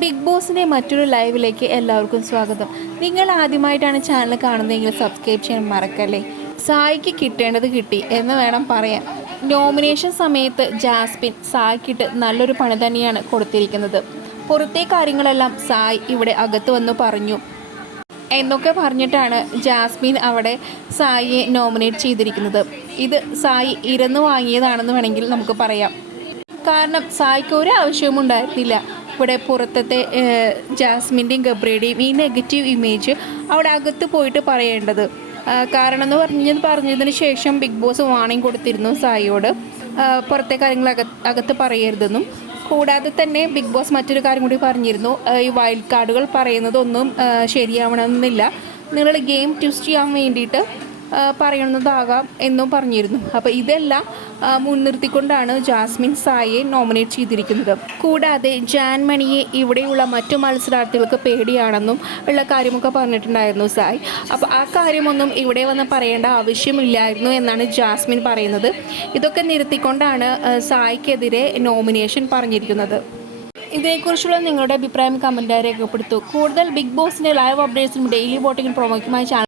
Big ബോസിന്റെ മറ്റൊരു ലൈവിലേക്ക് എല്ലാവർക്കും സ്വാഗതം. നിങ്ങൾ ആദ്യമായിട്ടാണ് ചാനൽ കാണുന്നതെങ്കിൽ സബ്സ്ക്രൈബ് ചെയ്യാൻ മറക്കല്ലേ? സായിക്ക് കിട്ടേണ്ടത് കിട്ടി എന്ന് വേണം പറയാൻ. നോമിനേഷൻ സമയത്ത് ജാസ്മിൻ സായിക്കിട്ട് നല്ലൊരു പണി തന്നെയാണ് കൊടുത്തിരിക്കുന്നത്. പുറത്തെ കാര്യങ്ങളെല്ലാം സായി ഇവിടെ അകത്ത് വന്നു പറഞ്ഞു. എന്നൊക്കെ പറഞ്ഞിട്ടാണ് ജാസ്മിൻ അവിടെ സായിയെ നോമിനേറ്റ് ചെയ്തിരിക്കുന്നത്. ഇത് സായി ഇരന്ന് വാങ്ങിയതാണെന്ന് വേണമെങ്കിൽ നമുക്ക് പറയാം. കാരണം സായിക്ക് ഒരു ആവശ്യവും ഉണ്ടായിരുന്നില്ല ഇവിടെ പുറത്തത്തെ ജാസ്മിന്റെയും ഗബ്രിയുടെയും ഈ നെഗറ്റീവ് ഇമേജ് അവിടെ അകത്ത് പോയിട്ട് പറയേണ്ടത്. കാരണം എന്ന് പറഞ്ഞത് പറഞ്ഞതിന് ശേഷം ബിഗ് ബോസ് വാണിംഗ് കൊടുത്തിരുന്നു സായിയോട്. പുറത്തെ കാര്യങ്ങൾ അകത്ത് അകത്ത് പറയരുതെന്നും. കൂടാതെ തന്നെ ബിഗ് ബോസ് മറ്റൊരു കാര്യം കൂടി പറഞ്ഞിരുന്നു. ഈ വൈൽഡ് കാർഡുകൾ പറയുന്നതൊന്നും ശരിയാവണമെന്നില്ല. നിങ്ങൾ ഗെയിം ട്വിസ്റ്റ് ചെയ്യാൻ വേണ്ടിയിട്ട് പറയുന്നതാകാം എന്നും പറഞ്ഞിരുന്നു. അപ്പോൾ ഇതെല്ലാം മുൻനിർത്തിക്കൊണ്ടാണ് ജാസ്മിൻ സായെ നോമിനേറ്റ് ചെയ്തിരിക്കുന്നത്. കൂടാതെ ജാൻമണിയെ ഇവിടെയുള്ള മറ്റു മത്സരാർത്ഥികൾക്ക് പേടിയാണെന്നും ഉള്ള കാര്യമൊക്കെ പറഞ്ഞിട്ടുണ്ടായിരുന്നു സായ്. അപ്പോൾ ആ കാര്യമൊന്നും ഇവിടെ വന്ന് പറയേണ്ട ആവശ്യമില്ലായിരുന്നു എന്നാണ് ജാസ്മിൻ പറയുന്നത്. ഇതൊക്കെ നിർത്തിക്കൊണ്ടാണ് സായ്ക്കെതിരെ നോമിനേഷൻ പറഞ്ഞിരിക്കുന്നത്. ഇതേക്കുറിച്ചുള്ള നിങ്ങളുടെ അഭിപ്രായം കമന്റായി രേഖപ്പെടുത്തൂ. കൂടുതൽ ബിഗ് ബോസിന്റെ ലൈവ് അപ്ഡേറ്റ്സും ഡെയിലി വോട്ടിംഗ് പ്രൊമോക്കുമായി ചാനൽ